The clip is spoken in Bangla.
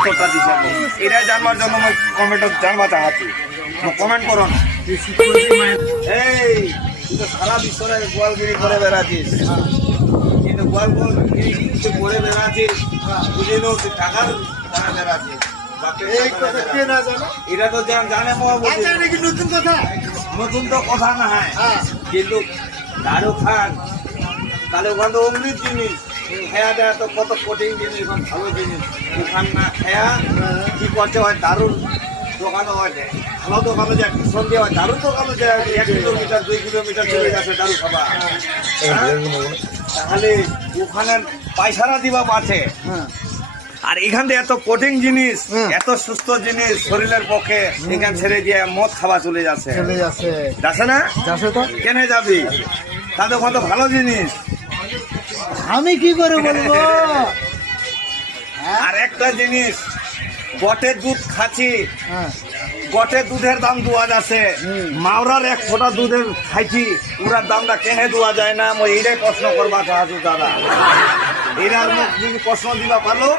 উত্তরটা দিছে এটা জানবার জন্য মই কমেন্ট জানবা চাহাচ্ছি কমেন্ট করুন এই তুই তো সারা বিশ্বরে গোয়ালগিরি করে বেড়াচ্ছিস কিন্তু গোয়ালগিরি করে বেড়াচ্ছিস বুঝিনো তুই টাকার দ্বারা বেড়াচ্ছিস এটা তো জানে নতুন কথা নতুন তো কথা না হয় কিন্তু দারু খান তাহলে ওখান তো অমৃত জিনিস খেয়া দেয়া তো কত কঠিন জিনিস ভালো জিনিস ওখান না খেয়া কি করছে হয় দারুর দোকানও হয় ভালো দোকানে যায় সন্ধে হয় দারুর দোকানে যায় 1 কিলোমিটার 2 কিলোমিটার চলে যাচ্ছে দারু খাবা তাহলে ওখানে পয়সারা দিবা পাচ্ছে আর এখান থেকে এত কঠিন জিনিস এত সুস্থ জিনিস শরীরের পক্ষে এখান ছেড়ে দিয়ে মদ খাওয়া চলে যাচ্ছে যাচ্ছে না কেন যাবি তাদের ওখানে তো ভালো জিনিস আমি কি করে বলবো আর একটা জিনিস গটের দুধ খাচ্ছি গটের দুধের দাম 2000 আছে মাওরার 1 ফোঁটা দুধের খাইছি পুরার দামটা কেনে দেওয়া যায় না মই এইটাই প্রশ্ন করবা চাহাছো দাদা এরার মুখ প্রশ্ন দিবা পারলো